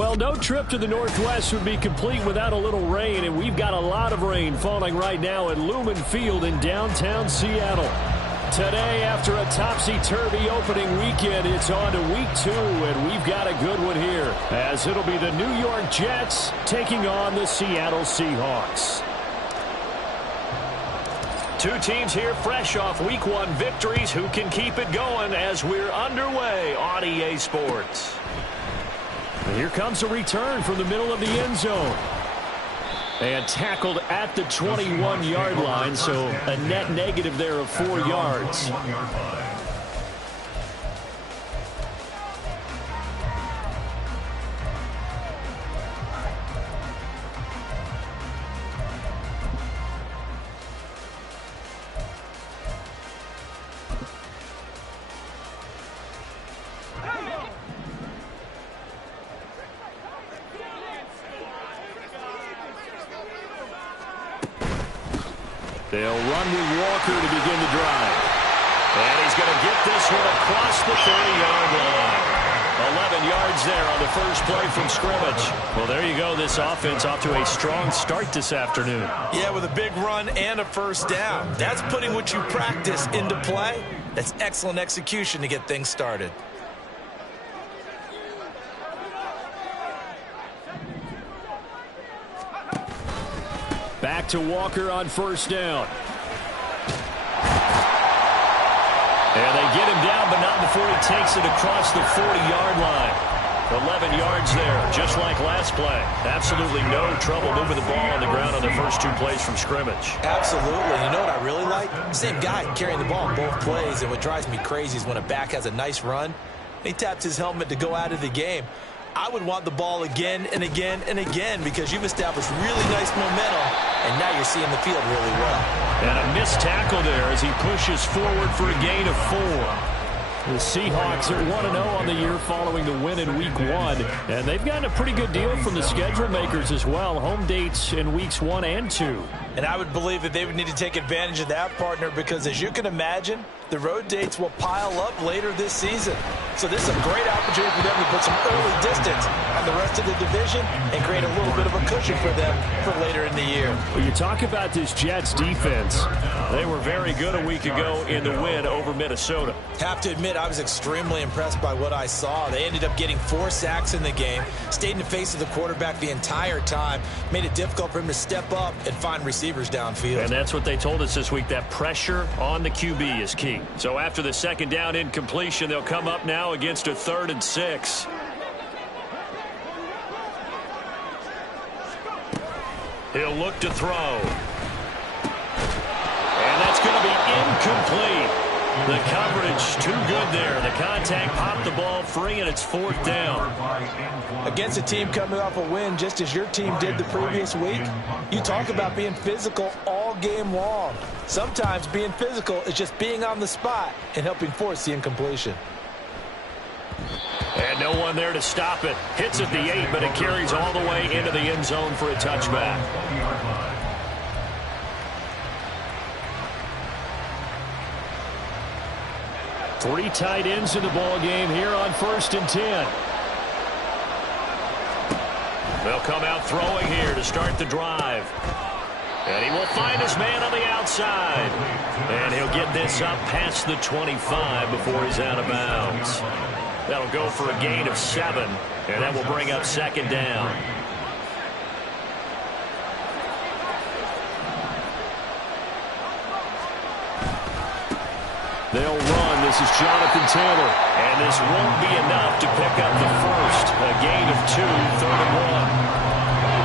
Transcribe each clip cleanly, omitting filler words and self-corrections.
Well, no trip to the Northwest would be complete without a little rain, and we've got a lot of rain falling right now at Lumen Field in downtown Seattle. Today, after a topsy-turvy opening weekend, it's on to week 2, and we've got a good one here, as it'll be the New York Jets taking on the Seattle Seahawks. Two teams here fresh off week 1 victories. Who can keep it going as we're underway on EA Sports? And here comes a return from the middle of the end zone. And tackled at the 21-yard line, so a net negative there of 4 yards. They'll run with Walker to begin the drive. And he's going to get this one across the 30-yard line. 11 yards there on the first play from scrimmage. Well, there you go. This offense off to a strong start this afternoon. Yeah, with a big run and a first down. That's putting what you practice into play. That's excellent execution to get things started. Back to Walker on first down. And they get him down, but not before he takes it across the 40-yard line. 11 yards there, just like last play. Absolutely no trouble moving the ball on the ground on the first 2 plays from scrimmage. Absolutely. You know what I really like? Same guy carrying the ball on both plays, and what drives me crazy is when a back has a nice run, he taps his helmet to go out of the game. I would want the ball again and again and again because you've established really nice momentum, and now you're seeing the field really well. And a missed tackle there as he pushes forward for a gain of 4. The Seahawks are 1-0 on the year following the win in week 1, and they've gotten a pretty good deal from the schedule makers as well. Home dates in weeks 1 and 2. And I would believe that they would need to take advantage of that, partner, because as you can imagine, the road dates will pile up later this season. So this is a great opportunity for them to put some early distance on the rest of the division and create a little bit of a cushion for them for later in the year. Well, you talk about this Jets defense. They were very good a week ago in the win over Minnesota. Have to admit, I was extremely impressed by what I saw. They ended up getting 4 sacks in the game, stayed in the face of the quarterback the entire time, made it difficult for him to step up and find receivers downfield. And that's what they told us this week, that pressure on the QB is key. So after the second down incompletion, they'll come up now against a 3rd and 6. He'll look to throw. And that's going to be incomplete. The coverage too good there. The contact popped the ball free, and it's 4th down. Against a team coming off a win, just as your team did the previous week, you talk about being physical all game long. Sometimes being physical is just being on the spot and helping force the incompletion. And no one there to stop it. Hits at the 8, but it carries all the way into the end zone for a touchback. Three tight ends in the ball game here on 1st and 10. They'll come out throwing here to start the drive. And he will find his man on the outside. And he'll get this up past the 25 before he's out of bounds. That'll go for a gain of 7, and that will bring up 2nd down. They'll run. This is Jonathan Taylor. And this won't be enough to pick up the first. A gain of 2, 3rd and 1.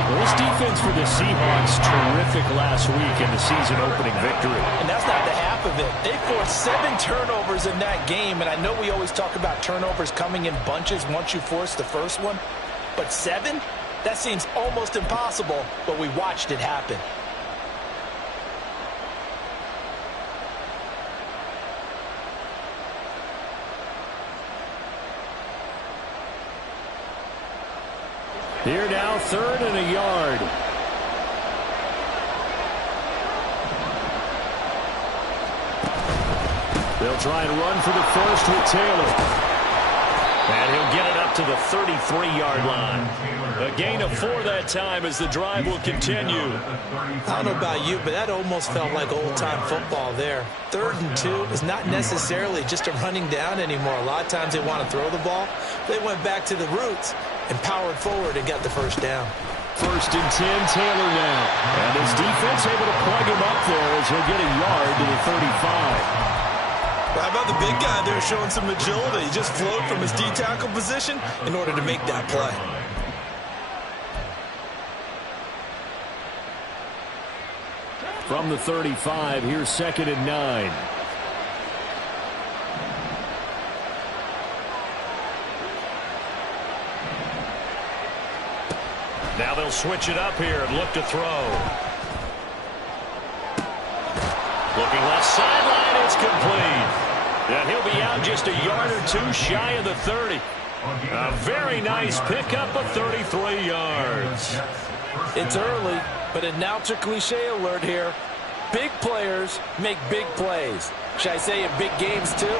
Well, this defense for the Seahawks, terrific last week in the season-opening victory. And that's not the half of it. They forced 7 turnovers in that game, and I know we always talk about turnovers coming in bunches once you force the first one, but 7? That seems almost impossible, but we watched it happen. Here now, 3rd and a yard. They'll try and run for the first with Taylor. And he'll get it up to the 33-yard line. A gain of 4 that time as the drive will continue. I don't know about you, but that almost felt like old-time football there. 3rd and 2 is not necessarily just a running down anymore. A lot of times they want to throw the ball. They went back to the roots and powered forward and got the first down. 1st and 10, Taylor now. And his defense able to plug him up there as he'll get a yard to the 35. How about the big guy there showing some agility? He just flowed from his D-tackle position in order to make that play. From the 35, here's 2nd and 9. Now they'll switch it up here and look to throw. Looking left sideline, it's complete. And he'll be out just a yard or 2 shy of the 30. A very nice pickup of 33 yards. It's early, but announcer cliche alert here. Big players make big plays. Should I say in big games too?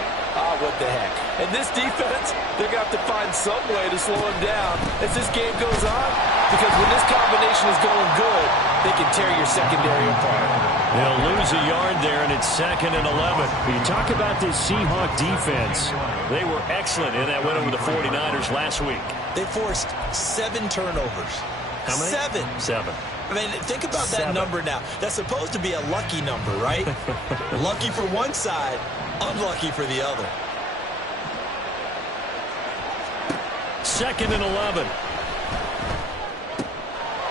What the heck. And this defense, they're going to have to find some way to slow him down as this game goes on. Because when this combination is going good, they can tear your secondary apart. They'll lose a yard there, and it's 2nd and 11. You talk about this Seahawk defense. They were excellent in that win over the 49ers last week. They forced 7 turnovers. How many? 7. I mean, think about that number now. That's supposed to be a lucky number, right? Lucky for one side, unlucky for the other. 2nd and 11.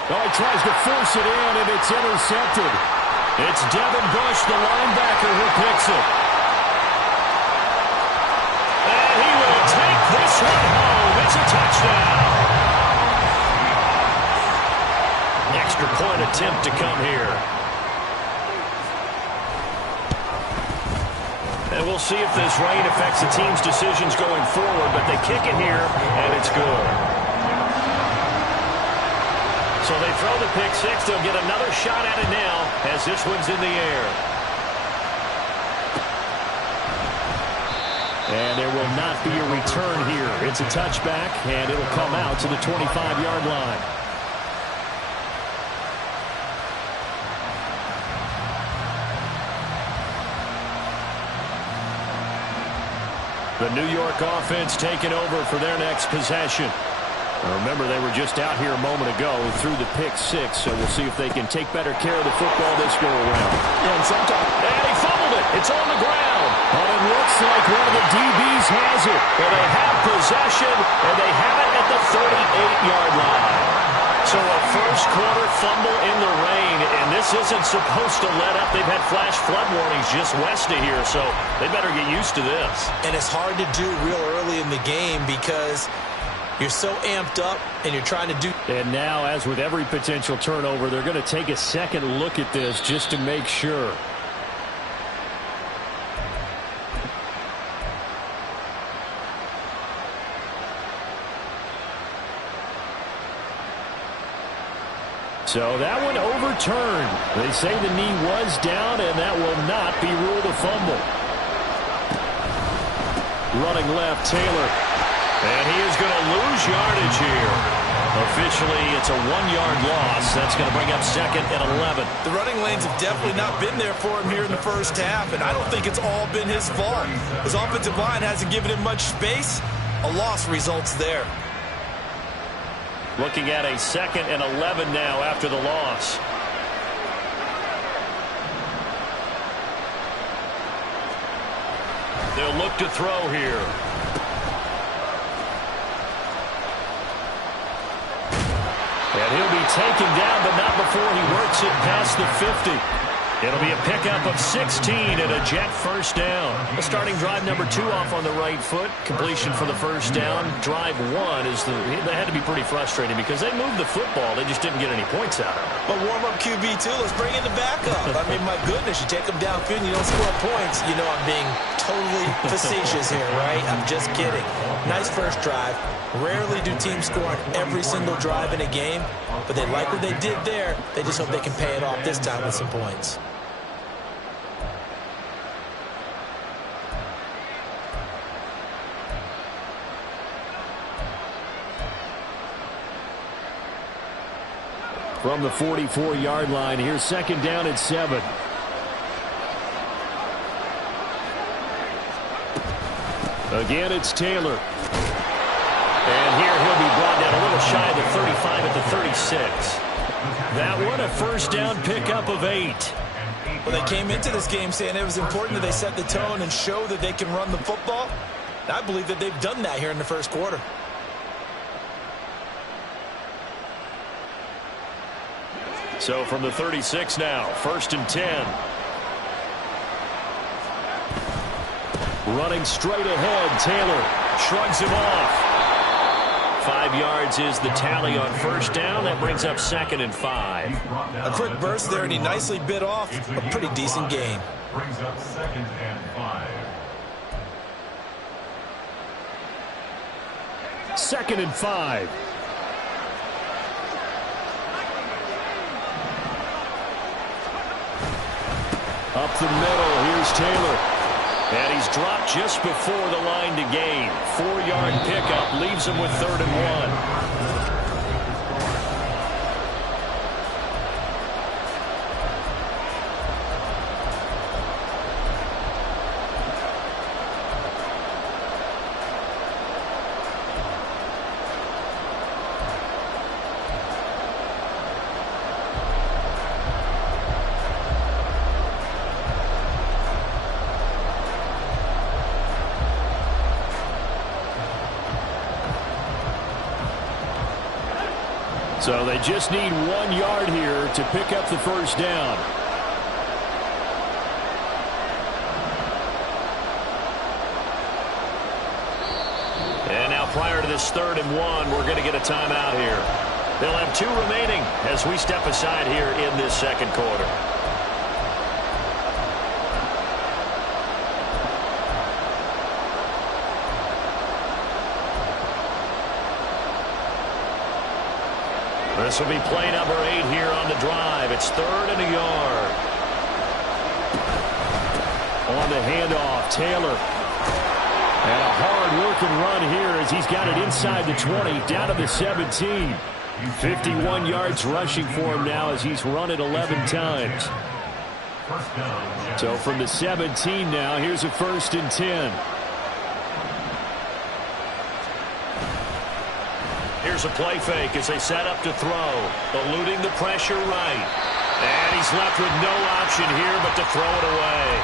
Oh, he tries to force it in, and it's intercepted. It's Devin Bush, the linebacker, who picks it. And he will take this one home. It's a touchdown. Extra point attempt to come here. And we'll see if this rain affects the team's decisions going forward, but they kick it here, and it's good. So they throw the pick 6. They'll get another shot at it now as this one's in the air. And there will not be a return here. It's a touchback, and it'll come out to the 25-yard line. The New York offense taking over for their next possession. Remember, they were just out here a moment ago through the pick 6, so we'll see if they can take better care of the football this go-around. And he fumbled it. It's on the ground. But it looks like one of the DBs has it. And they have possession, and they have it at the 38-yard line. So a first-quarter fumble in the rain, and this isn't supposed to let up. They've had flash flood warnings just west of here, so they better get used to this. And it's hard to do real early in the game because you're so amped up and you're trying to do. And now, as with every potential turnover, they're going to take a second look at this just to make sure. So that one overturned. They say the knee was down, and that will not be ruled a fumble. Running left, Taylor. And he is going to lose yardage here. Officially, it's a 1-yard loss. That's going to bring up 2nd and 11. The running lanes have definitely not been there for him here in the first half, and I don't think it's all been his fault. His offensive line hasn't given him much space. A loss results there. Looking at a 2nd and 11 now after the loss. They'll look to throw here. And he'll be taken down, but not before he works it past the 50. It'll be a pickup of 16 and a Jet first down. A starting drive number 2 off on the right foot. Completion for the first down. Drive 1 is they had to be pretty frustrating because they moved the football. They just didn't get any points out of it. But warm-up QB, too. Let's bring in the backup. I mean, my goodness, you take them downfield and you don't score points. You know I'm being totally facetious here, right? I'm just kidding. Nice first drive. Rarely do teams score on every single drive in a game, but they like what they did there. They just hope they can pay it off this time with some points. from the 44-yard line. Here's second down and 7. Again, it's Taylor. And here he'll be brought down a little shy of the 35 at the 36. That one a first down pickup of 8. Well, they came into this game saying it was important that they set the tone and show that they can run the football. And I believe that they've done that here in the first quarter. So from the 36 now, first and 10. Running straight ahead, Taylor shrugs him off. 5 yards is the tally on first down. That brings up second and 5. A quick burst there, and he nicely bit off a pretty decent gain. Brings up second and 5. Second and 5. Up the middle, here's Taylor. And he's dropped just before the line to gain. 4-yard pickup leaves him with third and 1. So they just need 1 yard here to pick up the first down. And now prior to this third and 1, we're going to get a timeout here. They'll have 2 remaining as we step aside here in this second quarter. This will be play number 8 here on the drive. It's third and a yard. On the handoff, Taylor. And a hard-working run here as he's got it inside the 20, down to the 17. 51 yards rushing for him now as he's run it 11 times. So from the 17 now, here's a first and 10. Here's a play fake as they set up to throw. Eluding the pressure right. And he's left with no option here but to throw it away.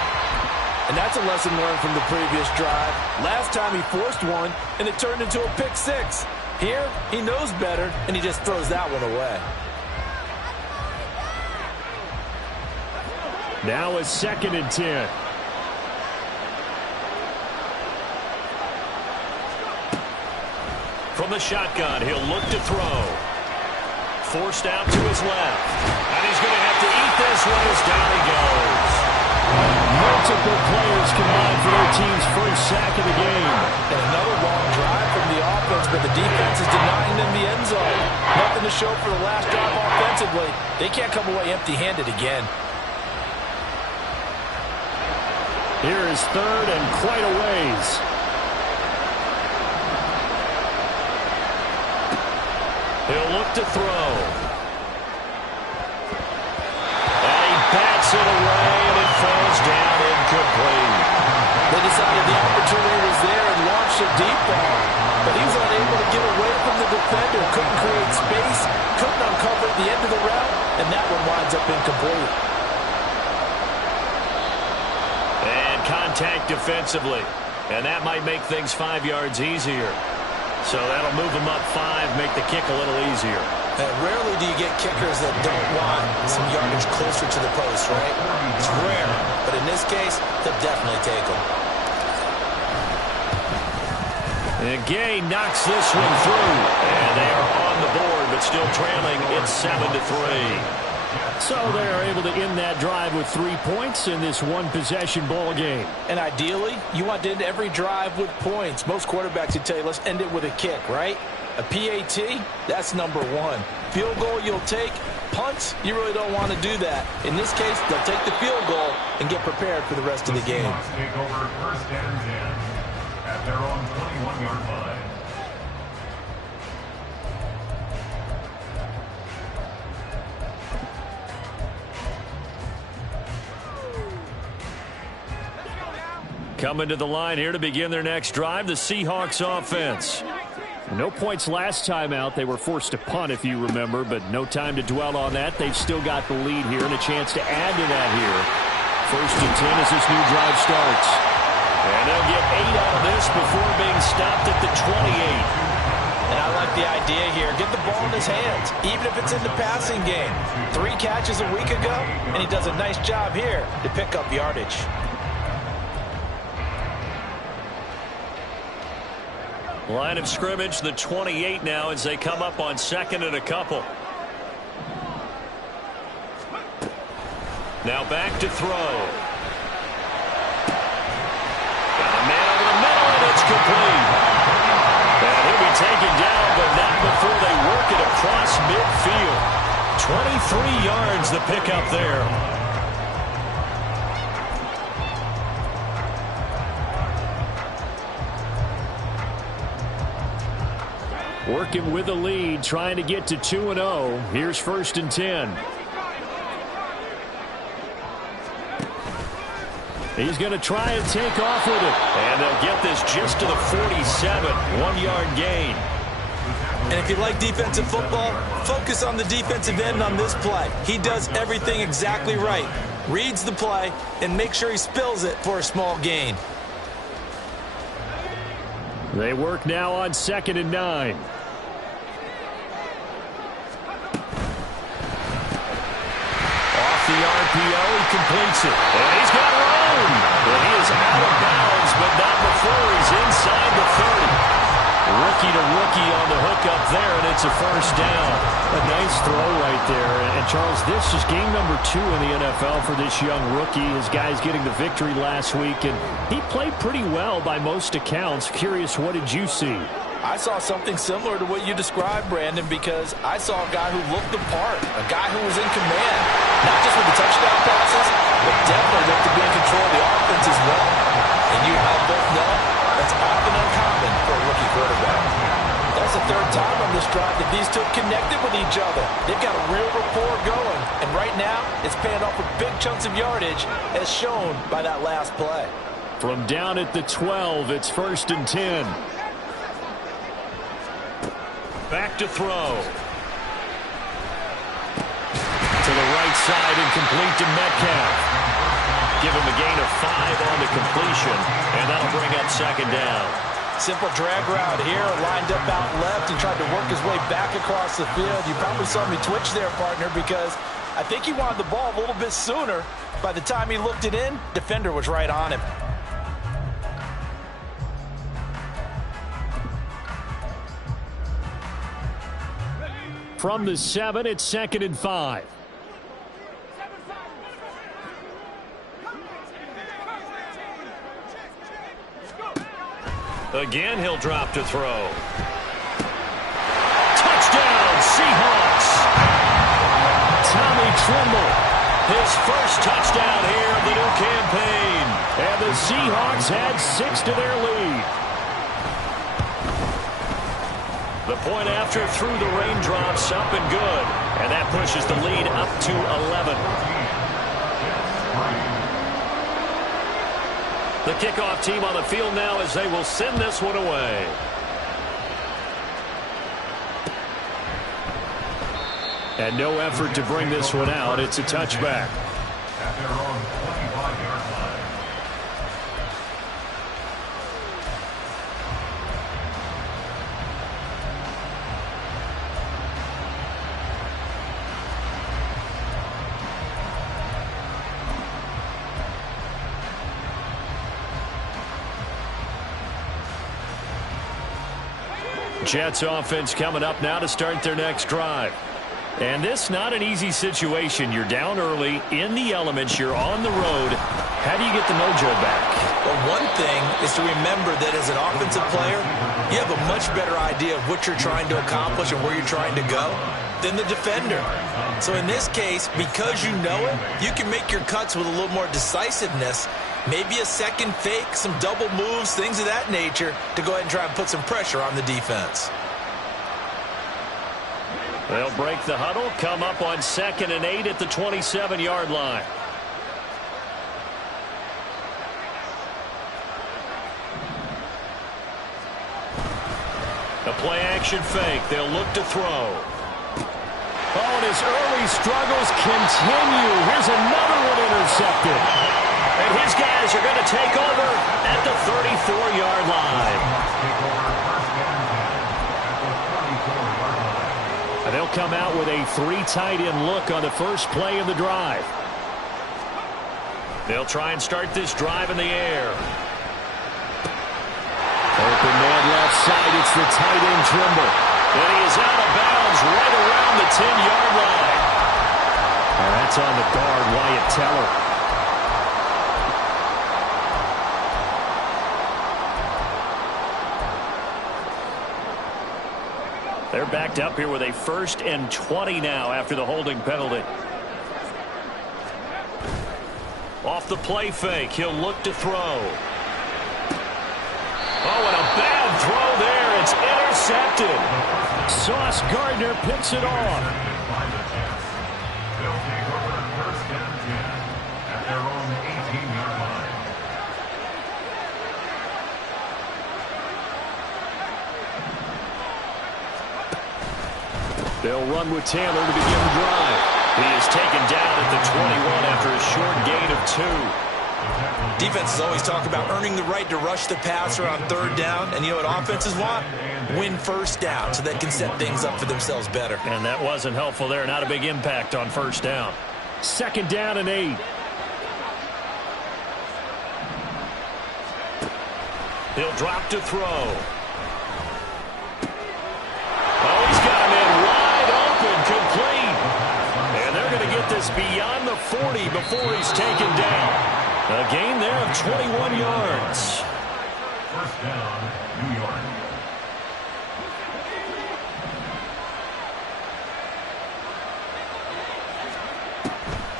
And that's a lesson learned from the previous drive. Last time he forced one, and it turned into a pick 6. Here, he knows better, and he just throws that one away. Now a second and 10. From the shotgun, he'll look to throw. Forced out to his left. And he's going to have to eat this one as down he goes. Multiple players combined for their team's first sack of the game. And another long drive from the offense, but the defense is denying them the end zone. Nothing to show for the last drive offensively. They can't come away empty-handed again. Here is third and quite a ways. He'll look to throw. And he bats it away, and it falls down incomplete. They decided the opportunity was there and launched a deep ball. But he was unable to get away from the defender. Couldn't create space. Couldn't uncover the end of the route. And that one winds up incomplete. And contact defensively. And that might make things 5 yards easier. So that'll move them up 5, make the kick a little easier. And rarely do you get kickers that don't want some yardage closer to the post, right? It's rare. But in this case, they'll definitely take them. And Gay knocks this one through. And they are on the board, but still trailing. It's 7-3. So they are able to end that drive with 3 points in this one-possession ball game. And ideally, you want to end every drive with points. Most quarterbacks would tell you, let's end it with a kick, right? A PAT, that's number 1. Field goal you'll take. Punts, you really don't want to do that. In this case, they'll take the field goal and get prepared for the rest of the game. Take over first and 10 at their own 21-yard line. Coming to the line here to begin their next drive, the Seahawks offense. No points last time out. They were forced to punt, if you remember, but no time to dwell on that. They've still got the lead here and a chance to add to that here. 1st and 10 as this new drive starts. And they'll get 8 out of this before being stopped at the 28. And I like the idea here. Get the ball in his hands, even if it's in the passing game. 3 catches a week ago, and he does a nice job here to pick up yardage. Line of scrimmage, the 28 now as they come up on 2nd and a couple. Now back to throw. Got a man over the middle, and it's complete. And he'll be taken down, but not before they work it across midfield. 23 yards the pickup there. Working with a lead, trying to get to 2-0. Here's 1st and 10. He's going to try and take off with it. And they'll get this just to the 47. 1-yard gain. And if you like defensive football, focus on the defensive end on this play. He does everything exactly right. Reads the play and makes sure he spills it for a small gain. They work now on 2nd and 9. Off the RPO, he completes it. And he's got room. And he is out of bounds, but not before he's inside the 30. Rookie to rookie on the hookup there, and it's a 1st down. A nice throw right there. And Charles, this is game number 2 in the NFL for this young rookie. His guys getting the victory last week, and he played pretty well by most accounts. Curious, what did you see? I saw something similar to what you described, Brandon, because I saw a guy who looked the part, a guy who was in command, not just with the touchdown passes, but definitely looked to be in control of the offense as well. And you and I both know that's often uncommon for a rookie quarterback. That's the 3rd time on this drive that these two connected with each other. They've got a real rapport going, and right now it's paying off with big chunks of yardage, as shown by that last play. From down at the 12, it's 1st and 10. Back to throw. To the right side and complete to Metcalf. Give him a gain of 5 on the completion, and that'll bring up 2nd down. Simple drag route here, lined up out left and tried to work his way back across the field. You probably saw me twitch there, partner, because I think he wanted the ball a little bit sooner. By the time he looked it in, defender was right on him. From the 7, it's 2nd and 5. Again, he'll drop to throw. Touchdown, Seahawks. Tommy Tremble, his first touchdown here of the new campaign. And the Seahawks had 6 to their lead. The point after through the raindrops, up and good. And that pushes the lead up to 11. The kickoff team on the field now as they will send this one away. And no effort to bring this one out. It's a touchback. At their own 25-yard line. Jets offense coming up now to start their next drive. And this not an easy situation. You're down early, in the elements, you're on the road. How do you get the mojo back? Well, one thing is to remember that as an offensive player, you have a much better idea of what you're trying to accomplish and where you're trying to go than the defender. So in this case, because you know it, you can make your cuts with a little more decisiveness. Maybe a second fake, some double moves, things of that nature to go ahead and try and put some pressure on the defense. They'll break the huddle, come up on 2nd and 8 at the 27-yard line. A play-action fake. They'll look to throw. Oh, and his early struggles continue. Here's another one intercepted. And his guys are going to take over at the 34-yard line. And they'll come out with a 3 tight end look on the first play of the drive. They'll try and start this drive in the air. Open man left side. It's the tight end Trimble. And he is out of bounds right around the 10-yard line. And that's on the guard, Wyatt Teller. They're backed up here with a 1st and 20 now after the holding penalty. Off the play fake, he'll look to throw. Oh, and a bad throw there. It's intercepted. Sauce Gardner picks it off. They'll take over 1st and 10 at their own 18-yard line. They'll run with Taylor to begin the drive. He is taken down at the 21 after a short gain of 2. Defenses always talk about earning the right to rush the passer on 3rd down. And you know what offenses want? Win 1st down so they can set things up for themselves better. And that wasn't helpful there. Not a big impact on 1st down. 2nd down and 8. He'll drop to throw. Oh, he's got him in wide open, complete. And they're going to get this beyond the 40 before he's taken down. A gain there of 21 yards. 1st down, New York.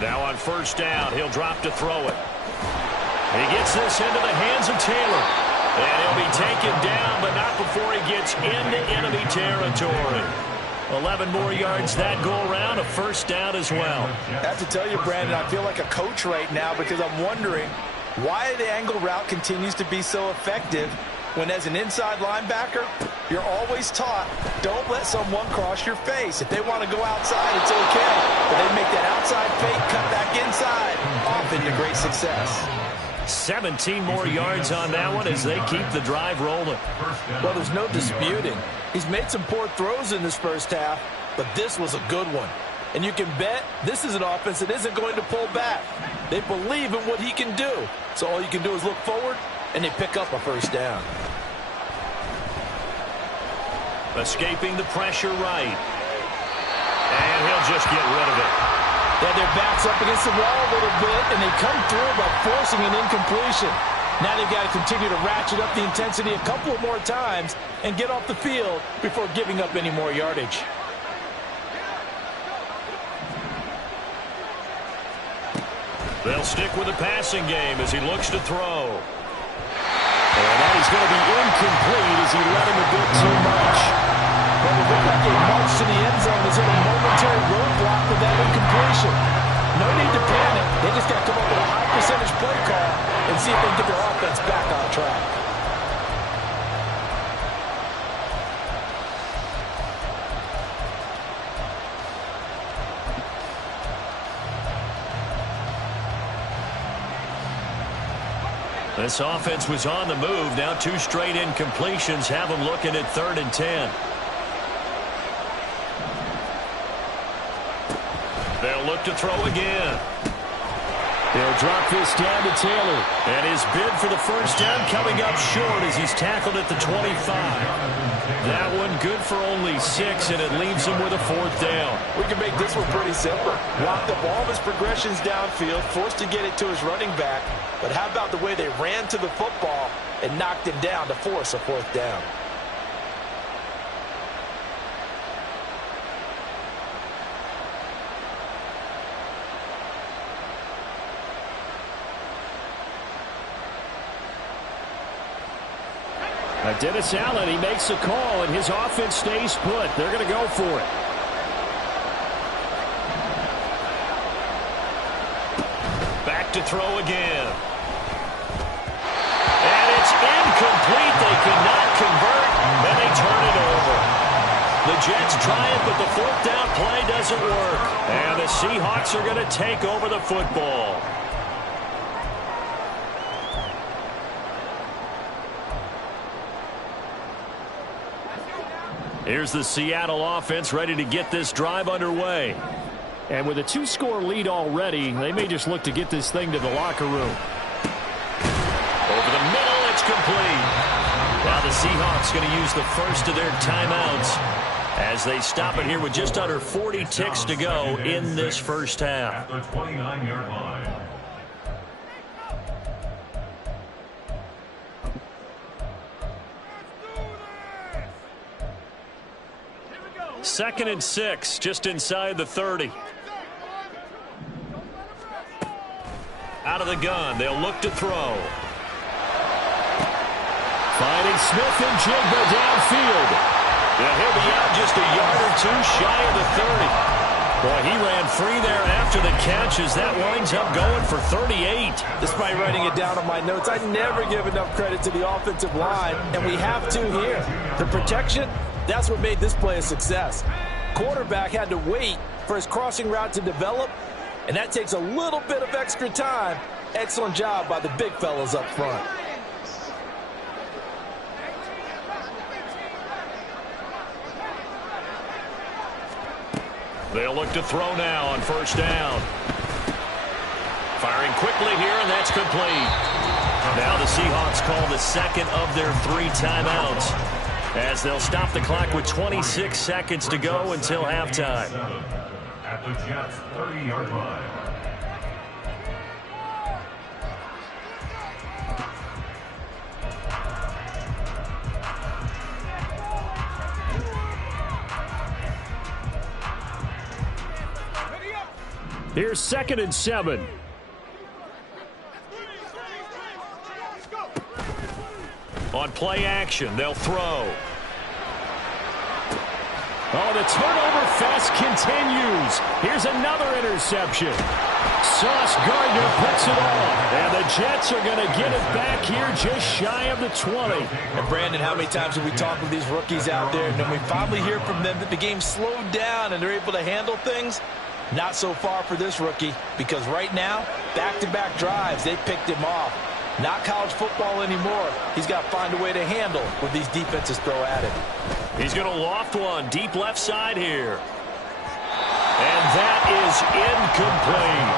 Now on 1st down, he'll drop to throw it. He gets this into the hands of Taylor. And he'll be taken down, but not before he gets into enemy territory. 11 more yards that go around, a 1st down as well. I have to tell you, Brandon, I feel like a coach right now because I'm wondering why the angle route continues to be so effective when as an inside linebacker, you're always taught, don't let someone cross your face. If they want to go outside, it's okay. But they make that outside fake, cut back inside, often to great success. 17 more yards on that one as they keep the drive rolling. Well, there's no disputing. He's made some poor throws in this 1st half, but this was a good one. And you can bet this is an offense that isn't going to pull back. They believe in what he can do. So all you can do is look forward, and they pick up a 1st down. Escaping the pressure right. And he'll just get rid of it. Yeah, their backs up against the wall a little bit, and they come through by forcing an incompletion. Now they've got to continue to ratchet up the intensity a couple more times and get off the field before giving up any more yardage. They'll stick with the passing game as he looks to throw. And that is going to be incomplete as he let him a bit too much. Well, it looked like a march to the end zone is in a momentary roadblock with that incompletion. No need to panic. They just got to come up with a high percentage play call and see if they can get their offense back on track. This offense was on the move. Now 2 straight incompletions have them looking at 3rd and 10. They'll look to throw again. They'll drop this down to Taylor. And his bid for the 1st down coming up short as he's tackled at the 25. That one good for only 6, and it leaves him with a 4th down. We can make this one pretty simple. Locked up all of his progressions downfield, forced to get it to his running back. But how about the way they ran to the football and knocked him down to force a 4th down? Dennis Allen, he makes a call, and his offense stays put. They're going to go for it. Back to throw again. And it's incomplete. They cannot convert, and they turn it over. fourth down play doesn't work. And the Seahawks are going to take over the football. Here's the Seattle offense ready to get this drive underway. And with a 2-score lead already, they may just look to get this thing to the locker room. Over the middle, it's complete. Now the Seahawks going to use the first of their timeouts as they stop it here with just under 40 ticks to go in this first half. At the 29-yard line. Second and 6, just inside the 30. Out of the gun, they'll look to throw. Finding Smith and Jigba downfield. Yeah, he'll be out just a yard or two shy of the 30. Boy, he ran free there after the catch as that winds up going for 38. Despite writing it down on my notes, I never give enough credit to the offensive line, and we have to here. The protection, that's what made this play a success. Quarterback had to wait for his crossing route to develop, and that takes a little bit of extra time. Excellent job by the big fellas up front. They'll look to throw now on first down. Firing quickly here, and that's complete. Now the Seahawks call the second of their 3 timeouts as they'll stop the clock with 26 seconds to go until halftime. At the Jets' 30-yard line. Here's second and 7. On play action, they'll throw. Oh, the turnover fest continues. Here's another interception. Sauce Gardner puts it on. And the Jets are going to get it back here just shy of the 20. And Brandon, how many times have we talked with these rookies out there, and then we finally hear from them that the game slowed down and they're able to handle things? Not so far for this rookie, because right now, back-to-back drives, they picked him off. Not college football anymore. He's got to find a way to handle what these defenses throw at him. He's going to loft one deep left side here. And that is incomplete.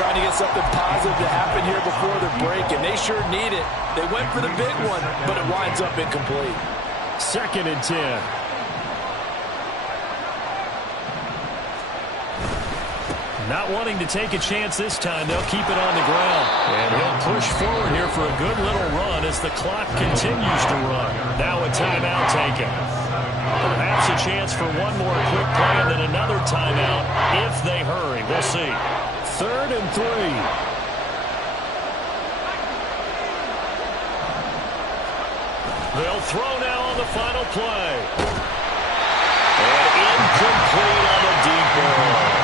Trying to get something positive to happen here before the break, and they sure need it. They went for the big one, but it winds up incomplete. Second and 10. Not wanting to take a chance this time, they'll keep it on the ground. And he'll push forward here for a good little run as the clock continues to run. Now a timeout taken. Perhaps a chance for one more quick play and then another timeout if they hurry. We'll see. Third and 3. They'll throw now on the final play. And incomplete on the deep ball.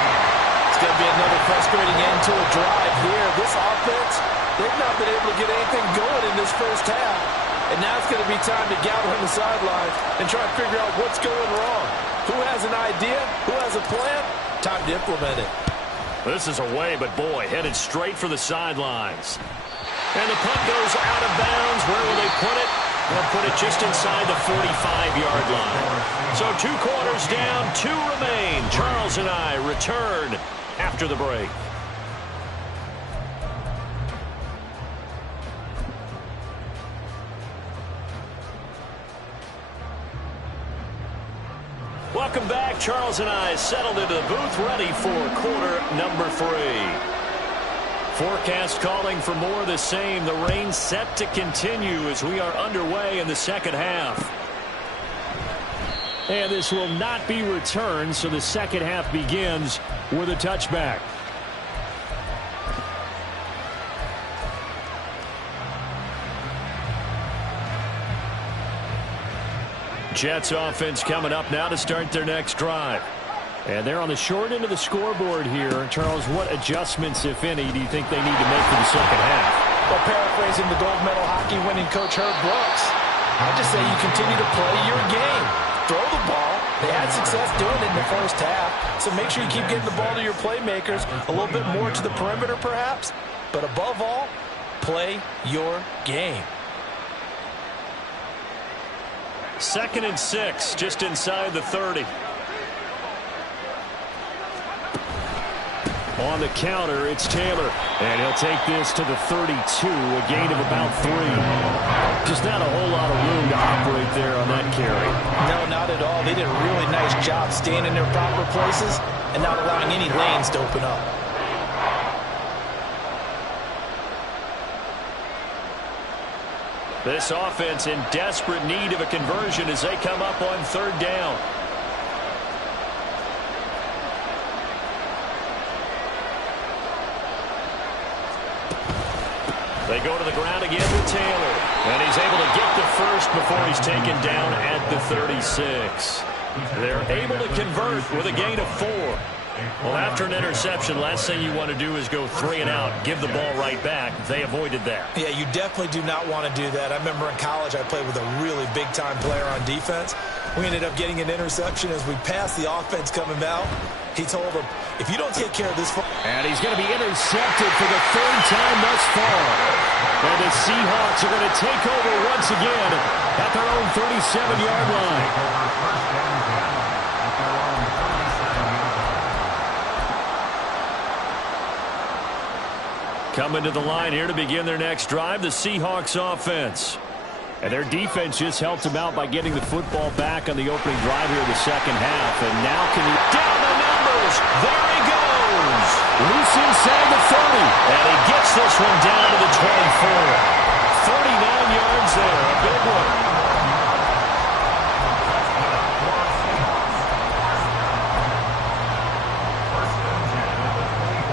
It's going to be another frustrating end to a drive here. This offense, they've not been able to get anything going in this first half. And now it's going to be time to gather on the sidelines and try to figure out what's going wrong. Who has an idea? Who has a plan? Time to implement it. This is away, but boy, headed straight for the sidelines. And the punt goes out of bounds. Where will they put it? They'll put it just inside the 45-yard line. So 2 quarters down, 2 remain. Charles and I return after the break. Welcome back. Charles and I settled into the booth, ready for quarter number 3. Forecast calling for more of the same. The rain set to continue as we are underway in the second half. And this will not be returned, so the second half begins with a touchback. Jets offense coming up now to start their next drive. And they're on the short end of the scoreboard here. Charles, what adjustments, if any, do you think they need to make for the second half? Well, paraphrasing the gold medal hockey winning coach Herb Brooks, I just say you continue to play your game. Throw the ball, They had success doing it in the first half, so make sure you keep getting the ball to your playmakers, a little bit more to the perimeter perhaps, but above all, play your game. 2nd and 6, just inside the 30. On the counter, it's Taylor. And he'll take this to the 32, a gain of about 3. Just not a whole lot of room to operate there on that carry. No, not at all. They did a really nice job staying in their proper places and not allowing any lanes to open up. This offense in desperate need of a conversion as they come up on 3rd down. They go to the ground again with Taylor. And he's able to get the first before he's taken down at the 36. They're able to convert with a gain of 4. Well, after an interception, last thing you want to do is go 3 and out, give the ball right back. They avoided that. Yeah, you definitely do not want to do that. I remember in college I played with a really big-time player on defense. We ended up getting an interception as we passed the offense coming out. He told him, if you don't take care of this... And he's going to be intercepted for the 3rd time thus far. And the Seahawks are going to take over once again at their own 37-yard line. Coming to the line here to begin their next drive, the Seahawks offense. And their defense just helped them out by getting the football back on the opening drive here in the 2nd half. And now can he... Down the numbers! There he goes! Loose inside the 30. And he gets this one down to the 24. 39 yards there. A big one.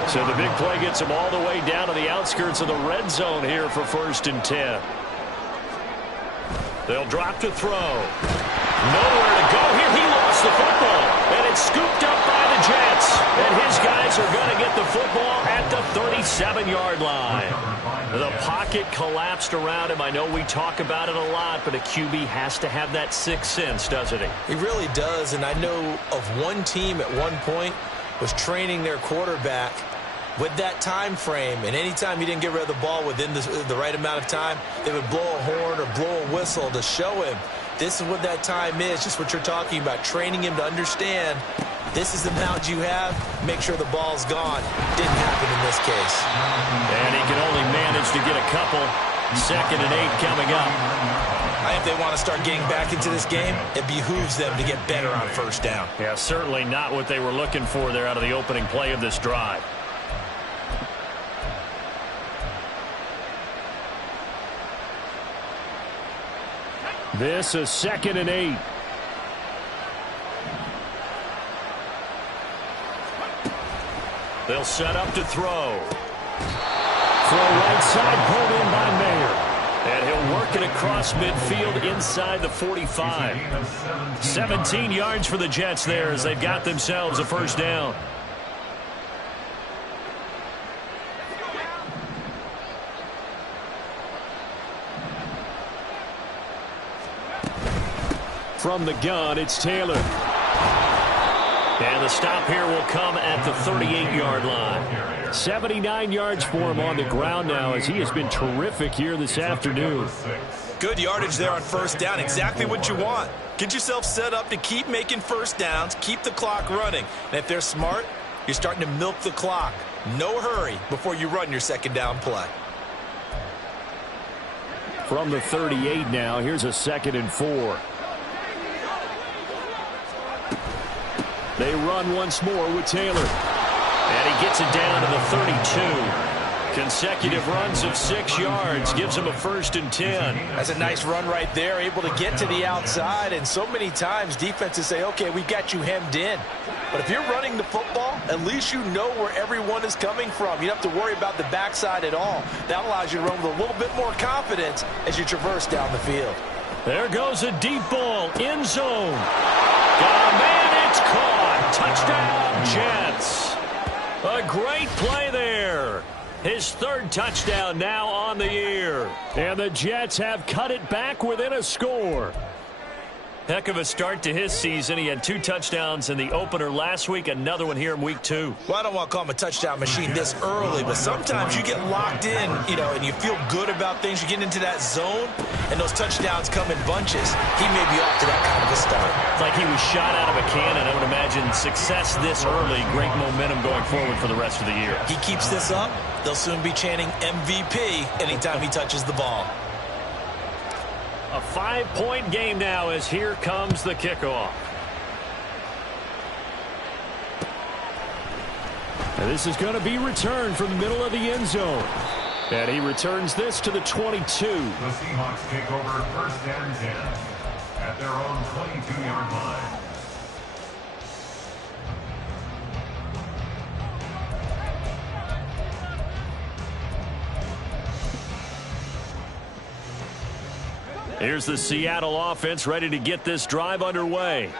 So the big play gets him all the way down to the outskirts of the red zone here for 1st and 10. They'll drop to throw. Nowhere to go here. He lost the football. And it's scooped up by the Jets. And his guys are going to get the football at the 37-yard line. The pocket collapsed around him. I know we talk about it a lot, but a QB has to have that sixth sense, doesn't he? He really does. And I know of one team at one point was training their quarterback with that time frame, and anytime he didn't get rid of the ball within the right amount of time, they would blow a horn or blow a whistle to show him this is what that time is, just what you're talking about, training him to understand this is the amount you have, make sure the ball's gone. Didn't happen in this case. And he can only manage to get a couple. 2nd and 8 coming up. If they want to start getting back into this game, it behooves them to get better on 1st down. Yeah, certainly not what they were looking for there out of the opening play of this drive. This is 2nd and 8. They'll set up to throw. Throw right side, pulled in by Mayer. And he'll work it across midfield inside the 45. 17 yards for the Jets there as they've got themselves a 1st down. From the gun, it's Taylor. And the stop here will come at the 38-yard line. 79 yards for him on the ground now as he has been terrific here this afternoon. Good yardage there on 1st down. Exactly what you want. Get yourself set up to keep making 1st downs, keep the clock running. And if they're smart, you're starting to milk the clock. No hurry before you run your 2nd down play. From the 38 now, here's a 2nd and 4. They run once more with Taylor. And he gets it down to the 32. Consecutive runs of 6 yards gives him a 1st and 10. That's a nice run right there, able to get to the outside. And so many times defenses say, okay, we've got you hemmed in. But if you're running the football, at least you know where everyone is coming from. You don't have to worry about the backside at all. That allows you to run with a little bit more confidence as you traverse down the field. There goes a deep ball, end zone. Got a man, it's caught. Touchdown, Jets. A great play there. His 3rd touchdown now on the year. And the Jets have cut it back within a score. Heck of a start to his season. He had 2 touchdowns in the opener last week, another one here in week 2. Well, I don't want to call him a touchdown machine this early, but sometimes you get locked in, and you feel good about things. You get into that zone, and those touchdowns come in bunches. He may be off to that kind of a start. It's like he was shot out of a cannon. I would imagine success this early, great momentum going forward for the rest of the year. He keeps this up, they'll soon be chanting MVP anytime he touches the ball. A 5-point game now as here comes the kickoff. And this is going to be returned from the middle of the end zone. And he returns this to the 22. The Seahawks take over 1st and 10 at their own 22-yard line. Here's the Seattle offense ready to get this drive underway.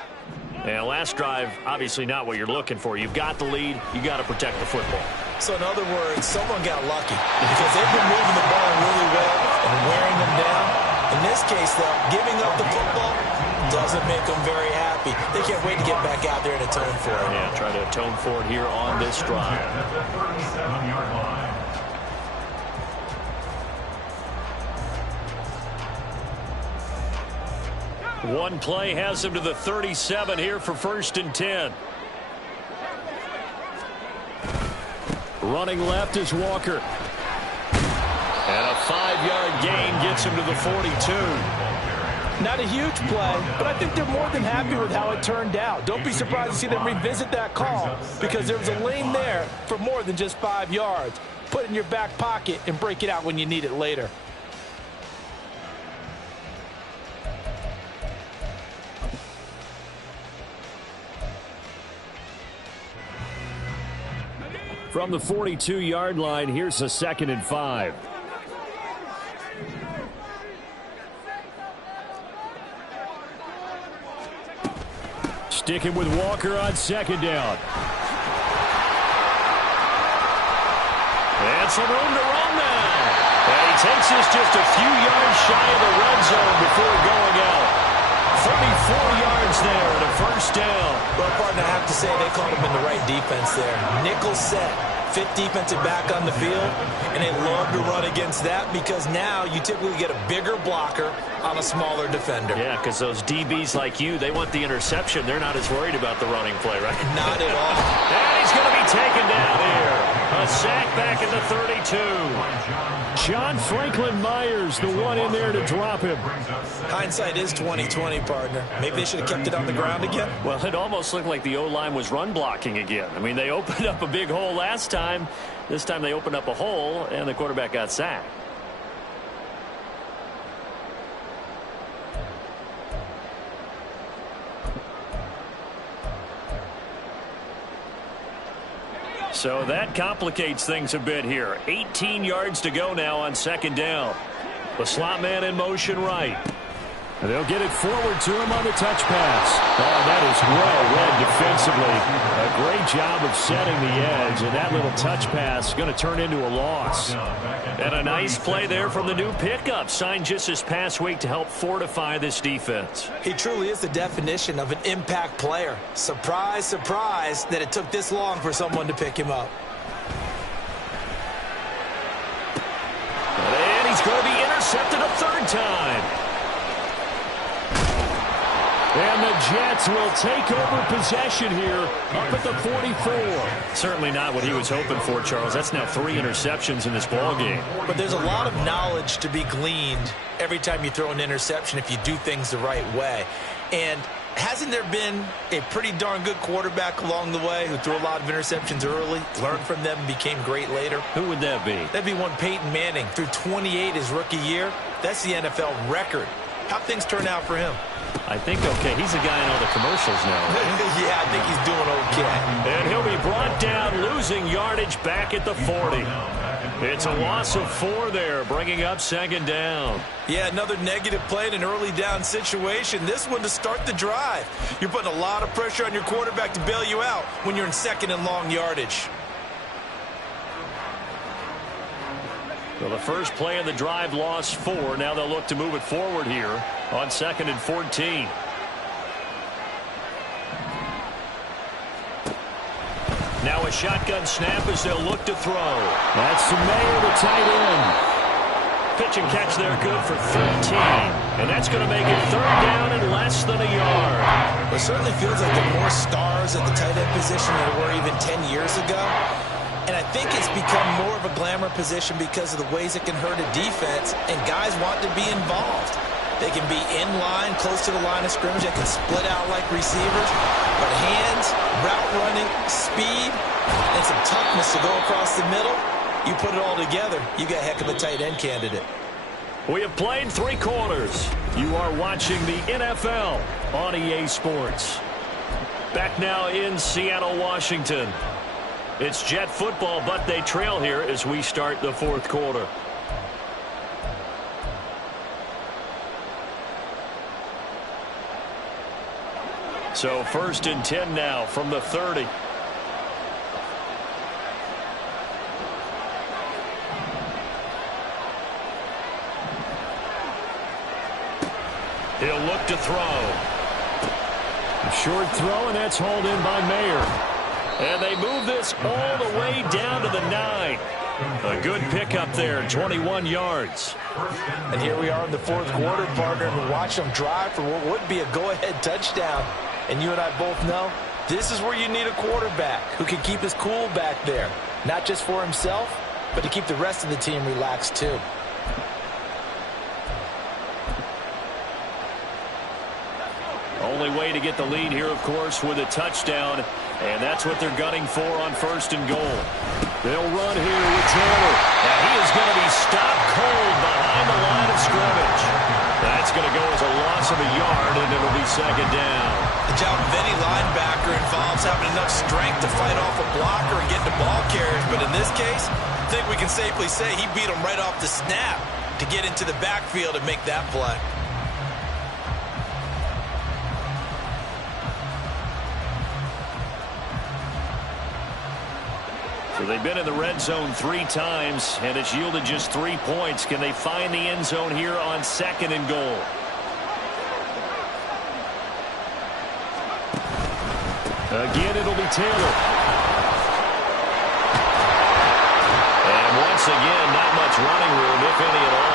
And last drive, obviously not what you're looking for. You've got the lead. You got to protect the football. So in other words, someone got lucky because they've been moving the ball really well and wearing them down. In this case, though, giving up the football doesn't make them very happy. They can't wait to get back out there and atone for it. Yeah, try to atone for it here on this drive. At the 37-yard line. One play has him to the 37 here for 1st and 10. Running left is Walker. And a 5-yard gain gets him to the 42. Not a huge play, but I think they're more than happy with how it turned out. Don't be surprised to see them revisit that call because there was a lane there for more than just 5 yards. Put it in your back pocket and break it out when you need it later. From the 42-yard line, here's a 2nd and 5. Sticking with Walker on 2nd down. And some room to run now. And he takes this just a few yards shy of the red zone before going out. 34 yards there and a 1st down. Well, partner, I have to say they called him in the right defense there. Nickel set, 5th defensive back on the field, and they love to run against that because now you typically get a bigger blocker on a smaller defender. Yeah, because those DBs like you, they want the interception. They're not as worried about the running play, right? Not at all. And he's going to be taken down here. A sack back at the 32. John Franklin Myers, the one in there to drop him. Hindsight is 20/20, partner. Maybe they should have kept it on the ground again. Well, it almost looked like the O-line was run blocking again. I mean, they opened up a big hole last time. This time they opened up a hole, and the quarterback got sacked. So that complicates things a bit here. 18 yards to go now on 2nd down. The slot man in motion right. And they'll get it forward to him on the touch pass. Oh, that is well read defensively. A great job of setting the edge, and that little touch pass is going to turn into a loss. And a nice play there from the new pickup, signed just this past week to help fortify this defense. He truly is the definition of an impact player. Surprise, surprise that it took this long for someone to pick him up. And he's going to be intercepted a 3rd time. And the Jets will take over possession here up at the 44. Certainly not what he was hoping for, Charles. That's now 3 interceptions in this ballgame. But there's a lot of knowledge to be gleaned every time you throw an interception if you do things the right way. And hasn't there been a pretty darn good quarterback along the way who threw a lot of interceptions early, learned from them, and became great later? Who would that be? That'd be one Peyton Manning. Threw 28 his rookie year. That's the NFL record. How'd things turn out for him? I think okay. He's a guy in all the commercials now. Right? Yeah, I think he's doing okay. And he'll be brought down, losing yardage back at the 40. It's a loss of 4 there, bringing up 2nd down. Yeah, another negative play in an early down situation. This one to start the drive. You're putting a lot of pressure on your quarterback to bail you out when you're in 2nd and long yardage. Well, the first play of the drive lost 4. Now they'll look to move it forward here on 2nd and 14. Now a shotgun snap as they'll look to throw. That's Mayer, the tight end. Pitch and catch there, good for 13. And that's going to make it third down and less than a yard. It certainly feels like there are more stars at the tight end position than there were even 10 years ago. And I think it's become more of a glamour position because of the ways it can hurt a defense, and guys want to be involved. They can be in line, close to the line of scrimmage. They can split out like receivers. But hands, route running, speed, and some toughness to go across the middle, you put it all together, you got a heck of a tight end candidate. We have played 3 quarters. You are watching the NFL on EA Sports. Back now in Seattle, Washington. It's Jet football, but they trail here as we start the 4th quarter. So 1st and 10 now from the 30. He'll look to throw. A short throw, and that's hauled in by Mayer. And they move this all the way down to the 9. A good pickup there, 21 yards. And here we are in the 4th quarter, partner, and we watch them drive for what would be a go-ahead touchdown. And you and I both know this is where you need a quarterback who can keep his cool back there. Not just for himself, but to keep the rest of the team relaxed too. Only way to get the lead here, of course, with a touchdown. And that's what they're gunning for on 1st and goal. They'll run here with Taylor. And he is going to be stopped cold behind the line of scrimmage. That's going to go as a loss of a yard, and it'll be 2nd down. The job of any linebacker involves having enough strength to fight off a blocker and get the ball carriers. But in this case, I think we can safely say he beat him right off the snap to get into the backfield and make that play. So they've been in the red zone 3 times, and it's yielded just 3 points. Can they find the end zone here on 2nd and goal? Again, it'll be Taylor. And once again, not much running room, if any at all.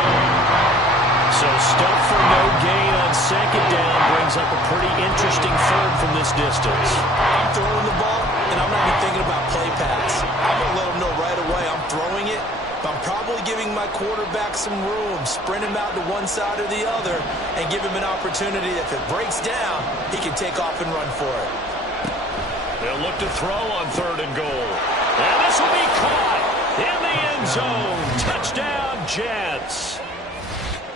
So stuff for no gain on 2nd down brings up a pretty interesting 3rd from this distance. I'm throwing the ball, and I'm not even thinking about play pass. I'm going to let him know right away I'm throwing it, but I'm probably giving my quarterback some room, sprint him out to one side or the other, and give him an opportunity. If it breaks down, he can take off and run for it. They'll look to throw on 3rd and goal. And this will be caught in the end zone. Touchdown, Jets.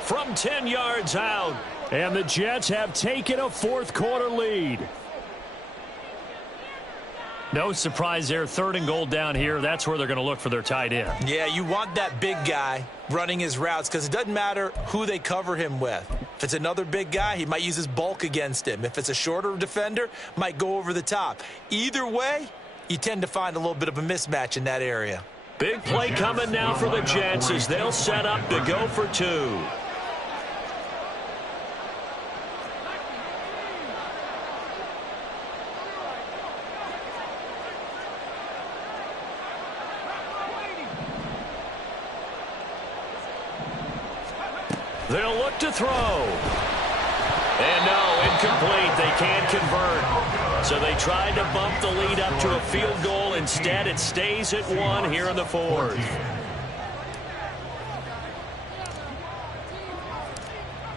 From 10 yards out. And the Jets have taken a 4th quarter lead. No surprise there, 3rd and goal down here. That's where they're going to look for their tight end. Yeah, you want that big guy running his routes because it doesn't matter who they cover him with. If it's another big guy, he might use his bulk against him. If it's a shorter defender, might go over the top. Either way, you tend to find a little bit of a mismatch in that area. Big play coming now for the Jets as they'll set up to go for 2. They'll look to throw. And no, incomplete. They can't convert. So they tried to bump the lead up to a field goal. Instead, it stays at 1 here in the 4th.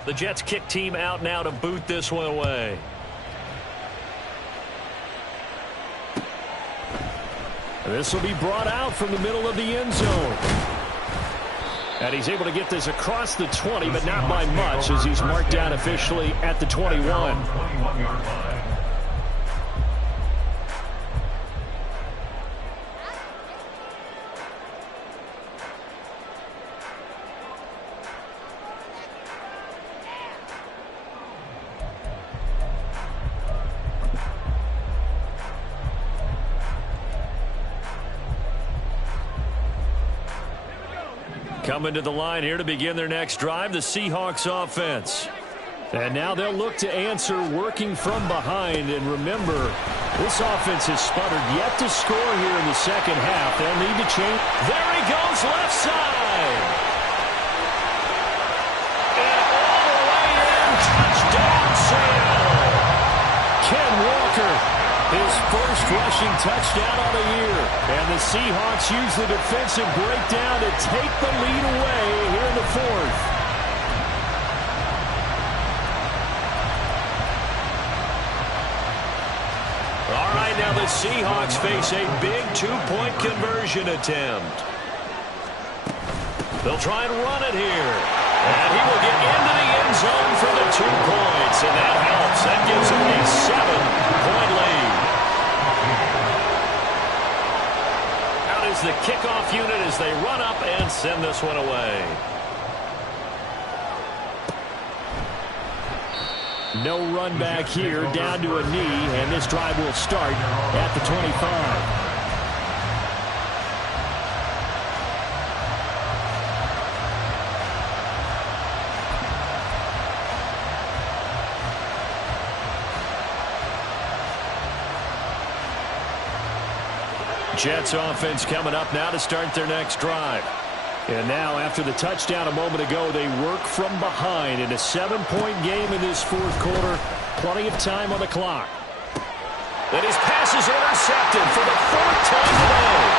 The Jets kick team out now to boot this one away. This will be brought out from the middle of the end zone. And he's able to get this across the 20, but not by much as he's marked down officially at the 21. Coming to the line here to begin their next drive, the Seahawks offense. And now they'll look to answer working from behind. And remember, This offense has sputtered yet to score here in the second half. They'll need to change. There he goes, left side. And all the way in, touchdown Seattle. Ken Walker, his first rushing touchdown on the year. And the Seahawks use the defensive breakdown to take the lead away here in the fourth. All right, now the Seahawks face a big two-point conversion attempt. They'll try and run it here. And he will get into the end zone for the 2 points. And that helps. That gives him a 7-point lead. Out is the kickoff unit as they run up and send this one away. No run back here, down to a knee, and this drive will start at the 25. Jets offense coming up now to start their next drive. And now, after the touchdown a moment ago, they work from behind in a 7-point game in this fourth quarter. Plenty of time on the clock. And his pass is intercepted for the 4th time today.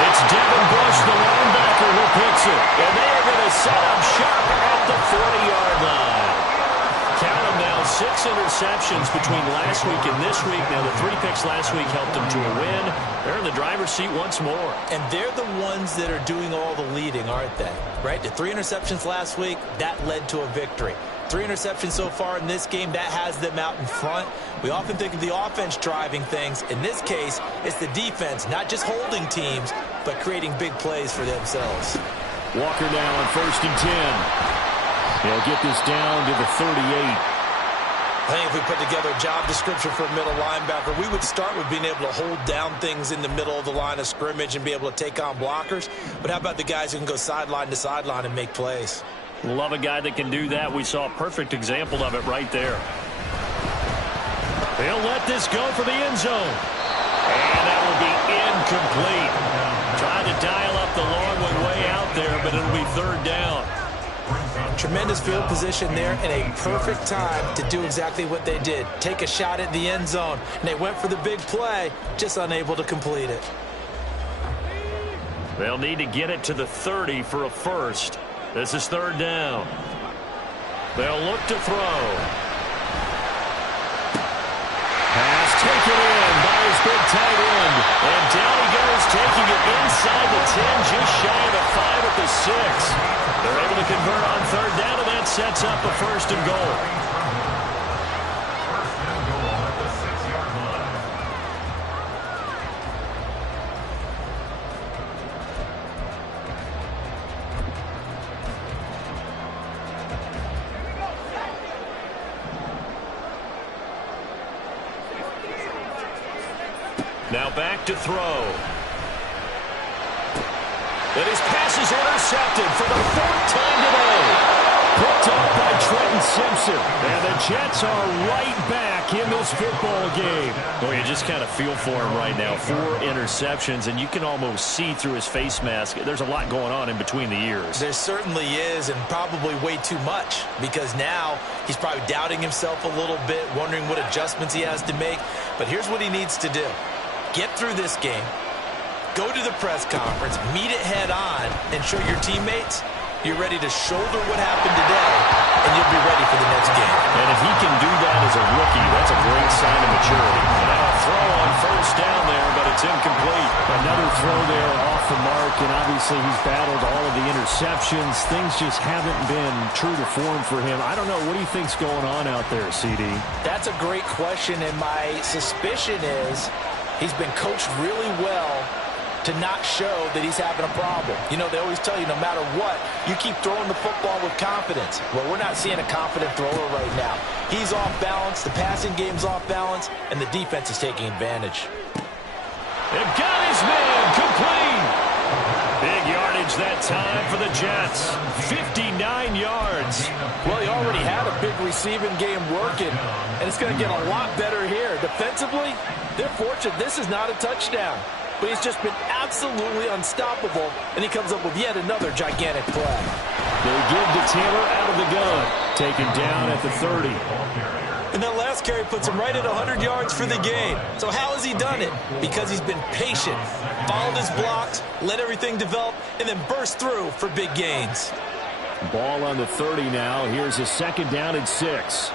It's Devin Bush, the linebacker, who picks it. And they are going to set up shop at the 40-yard line. Count them now, 6 interceptions between last week and this week. Now, the 3 picks last week helped them to a win. They're in the driver's seat once more. And they're the ones that are doing all the leading, aren't they? Right? The 3 interceptions last week, that led to a victory. 3 interceptions so far in this game, that has them out in front. We often think of the offense driving things. In this case, it's the defense, not just holding teams, but creating big plays for themselves. Walker now on 1st and 10. He'll get this down to the 38. I think if we put together a job description for a middle linebacker, we would start with being able to hold down things in the middle of the line of scrimmage and be able to take on blockers. But how about the guys who can go sideline to sideline and make plays? Love a guy that can do that. We saw a perfect example of it right there. They'll let this go for the end zone. And that will be incomplete. Trying to dial up the long one way out there, but it'll be 3rd down. Tremendous field position there and a perfect time to do exactly what they did. Take a shot at the end zone. And they went for the big play, just unable to complete it. They'll need to get it to the 30 for a first. This is 3rd down. They'll look to throw. Pass taken in by his big tight end. And down he goes, taking it inside the 10, just shy of the 5 at the 6. They're able to convert on 3rd down, and that sets up a 1st and goal. Now back to throw. And his pass is intercepted for the 4th time today. Picked off by Trenton Simpson. And the Jets are right back in this football game. Boy, you just kind of feel for him right now. 4 interceptions, and you can almost see through his face mask. There's a lot going on in between the ears. There certainly is, and probably way too much, because now he's probably doubting himself a little bit, wondering what adjustments he has to make. But here's what he needs to do. Get through this game. Go to the press conference, meet it head on, and show your teammates you're ready to shoulder what happened today, and you'll be ready for the next game. And if he can do that as a rookie, that's a great sign of maturity. Now a throw on 1st down there, but it's incomplete. Another throw there off the mark, and obviously he's battled all of the interceptions. Things just haven't been true to form for him. I don't know. What do you think's going on out there, CD? That's a great question, and my suspicion is he's been coached really well to not show that he's having a problem. You know, they always tell you no matter what, you keep throwing the football with confidence. Well, we're not seeing a confident thrower right now. He's off balance, the passing game's off balance, and the defense is taking advantage. They've got his man complete. Big yardage that time for the Jets. 59 yards. Well, he already had a big big receiving game working, and it's going to get a lot better here. Defensively, they're fortunate this is not a touchdown. But he's just been absolutely unstoppable, and he comes up with yet another gigantic play. They give to Taylor out of the gun. Taken down at the 30. And that last carry puts him right at 100 yards for the game. So how has he done it? Because he's been patient, followed his blocks, let everything develop, and then burst through for big gains. Ball on the 30 now. Here's a 2nd down and 6.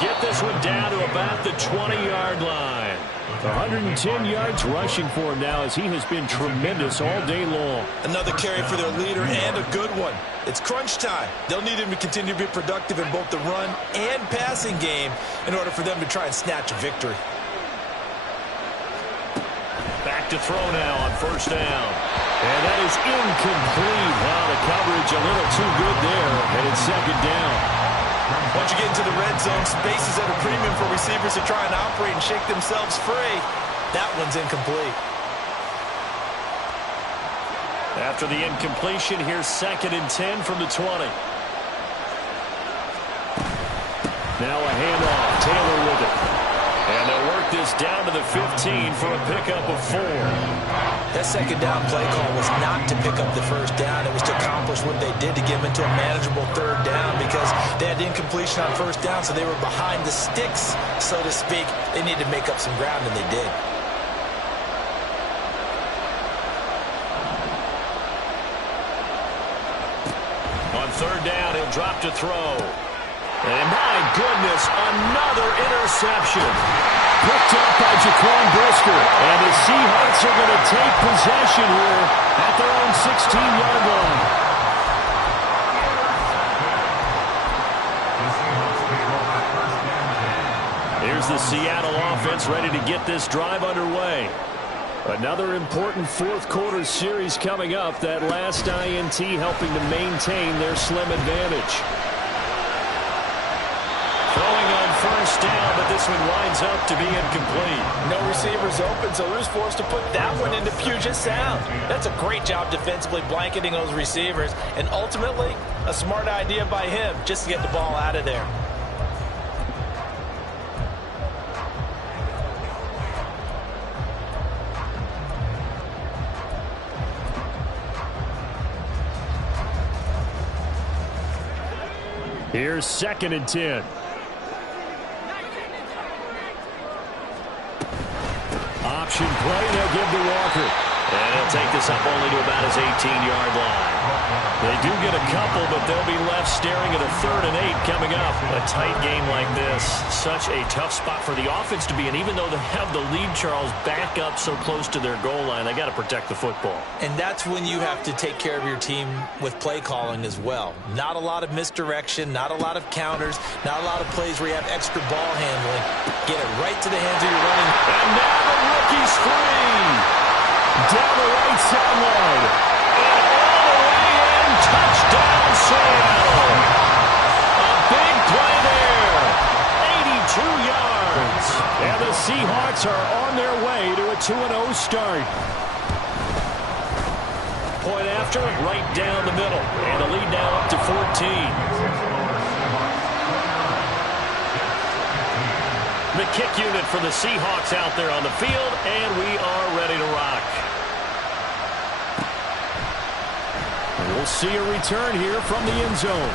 Get this one down to about the 20-yard line. 110 yards rushing for him now as he has been tremendous all day long. Another carry for their leader and a good one. It's crunch time. They'll need him to continue to be productive in both the run and passing game in order for them to try and snatch a victory. Back to throw now on 1st down. And that is incomplete. Wow, the coverage a little too good there. And it's 2nd down. Once you get into the red zone, space is at a premium for receivers to try and operate and shake themselves free. That one's incomplete. After the incompletion, here's 2nd and 10 from the 20. Now a handoff. Taylor with it. And they'll work this down to the 15 for a pickup of 4. That 2nd down play call was not to pick up the 1st down. It was to accomplish what they did to get them into a manageable 3rd down because they had incompletion on 1st down, so they were behind the sticks, so to speak. They needed to make up some ground, and they did. On 3rd down, he'll drop to throw. And my goodness, another interception. Picked up by Jaquan Brisker. And the Seahawks are going to take possession here at their own 16-yard line. Here's the Seattle offense ready to get this drive underway. Another important 4th quarter series coming up. That last INT helping to maintain their slim advantage. Throwing on 1st down, but this one winds up to be incomplete. No receivers open, so Lou's forced to put that one into Puget Sound. That's a great job defensively blanketing those receivers, and ultimately, a smart idea by him just to get the ball out of there. Here's 2nd and 10. Option play, they'll give to Walker. And he'll take this up only to about his 18-yard line. They do get a couple, but they'll be left staring at a 3rd and 8 coming up. A tight game like this, such a tough spot for the offense to be in. Even though they have the lead, Charles, back up so close to their goal line, they got to protect the football. And that's when you have to take care of your team with play calling as well. Not a lot of misdirection, not a lot of counters, not a lot of plays where you have extra ball handling. Get it right to the hands of your running. And now the rookie's free. Down the right sideline. And all the way in. Touchdown, Seattle. A big play there. 82 yards. And the Seahawks are on their way to a 2-0 start. Point after, right down the middle. And the lead now up to 14. The kick unit for the Seahawks out there on the field, and we are ready to rock. We'll see a return here from the end zone.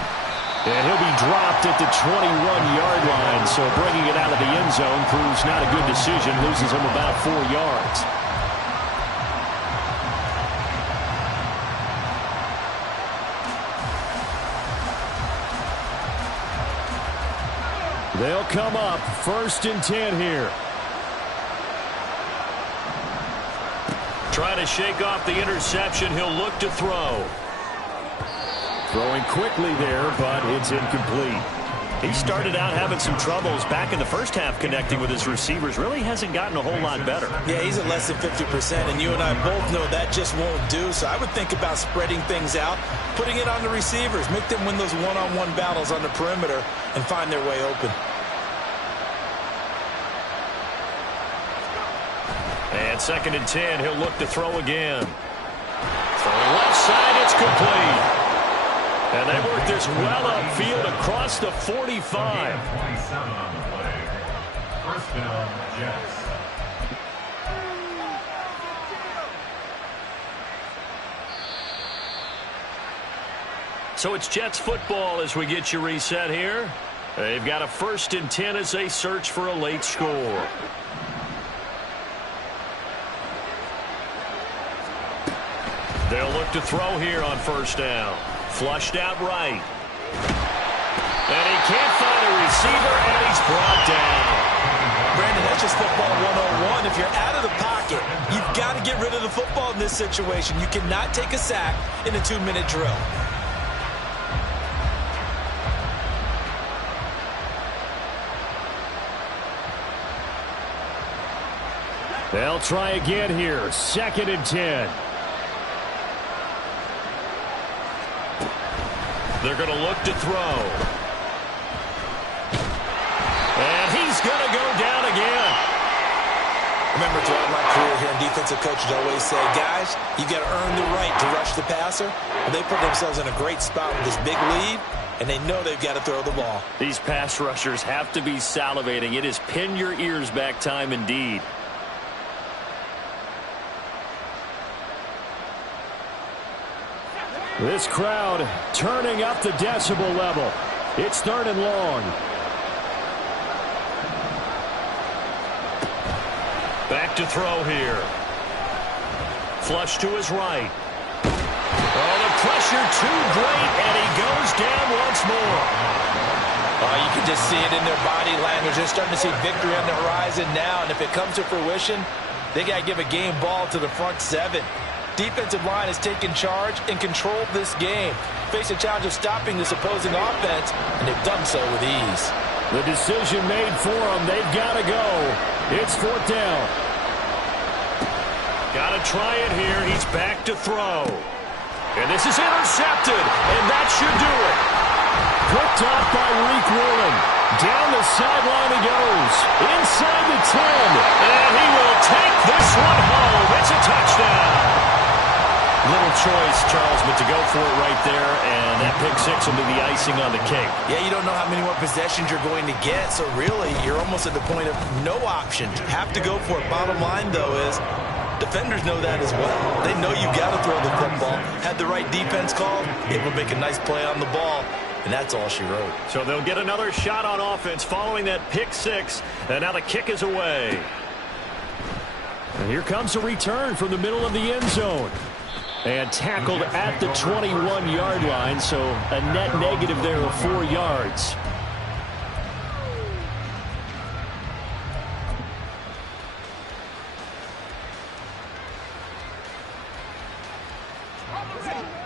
And he'll be dropped at the 21-yard line, so bringing it out of the end zone proves not a good decision, loses him about 4 yards. They'll come up 1st and 10 here. Trying to shake off the interception. He'll look to throw. Throwing quickly there, but it's incomplete. He started out having some troubles back in the first half connecting with his receivers. Really hasn't gotten a whole lot better. Yeah, he's at less than 50%, and you and I both know that just won't do. So I would think about spreading things out, putting it on the receivers, make them win those one-on-one battles on the perimeter and find their way open. And 2nd and 10, he'll look to throw again. For the left side, it's complete. And they work this well upfield across the 45. 27 on the play. First down, Jets. So it's Jets football as we get you reset here. They've got a 1st and 10 as they search for a late score. They'll look to throw here on 1st down. Flushed out right. And he can't find a receiver, and he's brought down. Brandon, that's just football 101. If you're out of the pocket, you've got to get rid of the football in this situation. You cannot take a sack in a 2-minute drill. They'll try again here. 2nd and 10. They're going to look to throw. And he's going to go down again. Remember, throughout my career here, and defensive coaches always say, guys, you got to earn the right to rush the passer. And they put themselves in a great spot with this big lead, and they know they've got to throw the ball. These pass rushers have to be salivating. It is pin your ears back time indeed. This crowd turning up the decibel level. It's 3rd and long. Back to throw here. Flush to his right. Oh, the pressure too great, and he goes down once more. Oh, you can just see it in their body language. They're starting to see victory on the horizon now, and if it comes to fruition, they got to give a game ball to the front 7. Defensive line has taken charge and controlled this game. Face a challenge of stopping this opposing offense, and they've done so with ease. The decision made for them. They've got to go. It's 4th down. Got to try it here. He's back to throw. And this is intercepted, and that should do it. Picked off by Reek Woolen. Down the sideline he goes. Inside the 10. And he will take this one home. It's a touchdown. Little choice, Charles, but to go for it right there, and that pick 6 will be the icing on the cake. Yeah, you don't know how many more possessions you're going to get, so really you're almost at the point of no options. You have to go for it. Bottom line, though, is defenders know that as well. They know you got to throw the football. Had the right defense call, it will make a nice play on the ball, and that's all she wrote. So they'll get another shot on offense following that pick 6, and now the kick is away. And here comes a return from the middle of the end zone. And tackled at the 21-yard line, so a net negative there of 4 yards.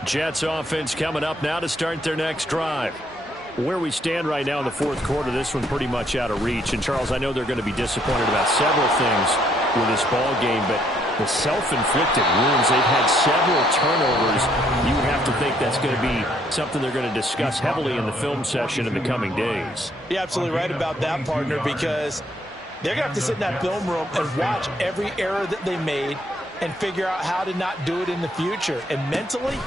Jets offense coming up now to start their next drive. Where we stand right now in the 4th quarter, this one pretty much out of reach. And, Charles, I know they're going to be disappointed about several things with this ball game, but the self-inflicted wounds, they've had several turnovers. You would have to think that's going to be something they're going to discuss heavily in the film session in the coming days. You're absolutely right about that, partner, because they're going to have to sit in that film room and watch every error that they made and figure out how to not do it in the future. And mentally,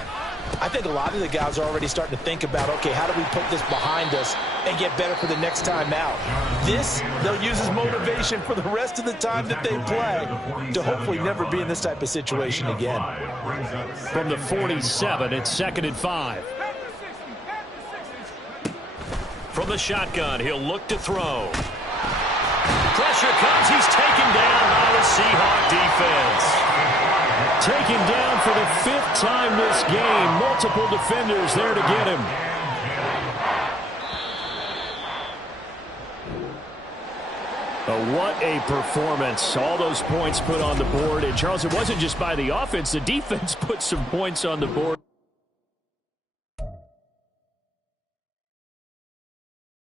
I think a lot of the guys are already starting to think about, okay, how do we put this behind us and get better for the next time out? This, they'll use as motivation for the rest of the time that they play to hopefully never be in this type of situation again. From the 47, it's 2nd and 5. From the shotgun, he'll look to throw. Pressure comes. He's taken down by the Seahawk defense. Taken down for the 5th time this game. Multiple defenders there to get him. What a performance. All those points put on the board. And, Charles, it wasn't just by the offense. The defense put some points on the board.